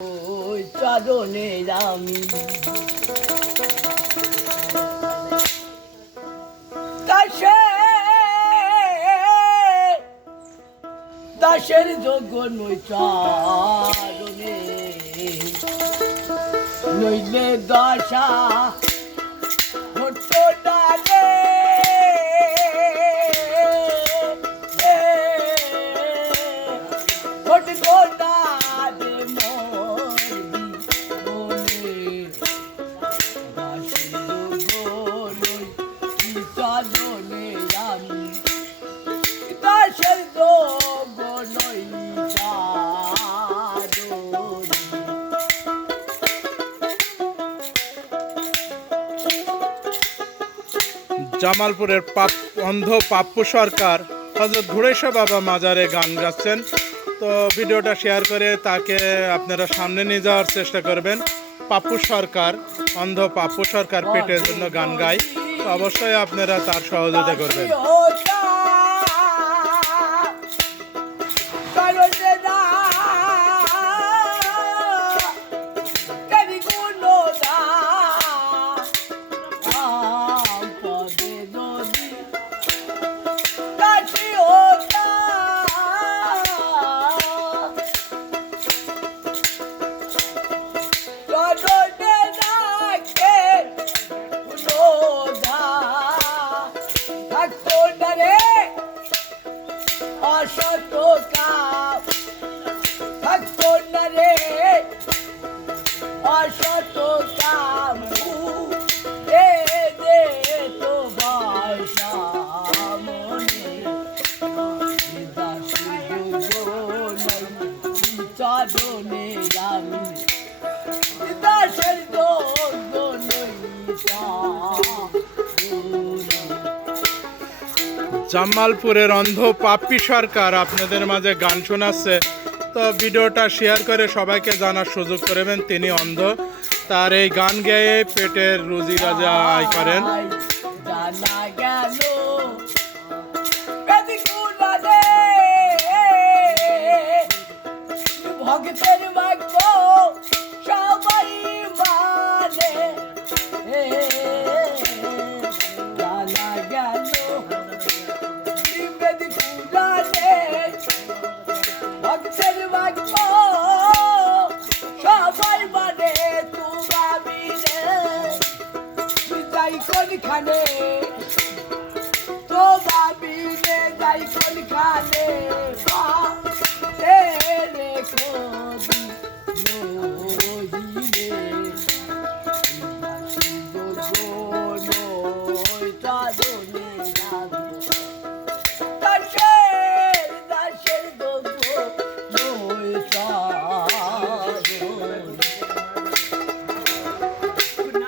ওই চরণে আমি দাসের যোগ্য নই চরণে নইলে দশা হতো না রে হতো না রে জামালপুরের অন্ধ পাপ্পু সরকার হযরত ঘুরেশা বাবা মাজারে গান গাচ্ছেন। তো ভিডিওটা শেয়ার করে তাকে আপনারা সামনে নিয়ে যাওয়ার চেষ্টা করবেন। পাপ্পু সরকার, অন্ধ পাপ্পু সরকার পেটের জন্য গান গায়, তো অবশ্যই আপনারা তার সহযোগিতা করবেন। জামালপুরের অন্ধ পাপ্পি সরকার আপনাদের মাঝে গান শোনাচ্ছে। তো ভিডিওটা শেয়ার করে সবাইকে জানার সুযোগ করবেন তিনি অন্ধ, তার এই গান গেয়ে পেটের রুজি রাজা আয় করেন। ভক্তের ভাগ্য সবাই মানে জানা গেল ভক্তের ভাগ্য সবাই মানে তুমি যাই কোনখানে তো ভাবি যাই কোনখানে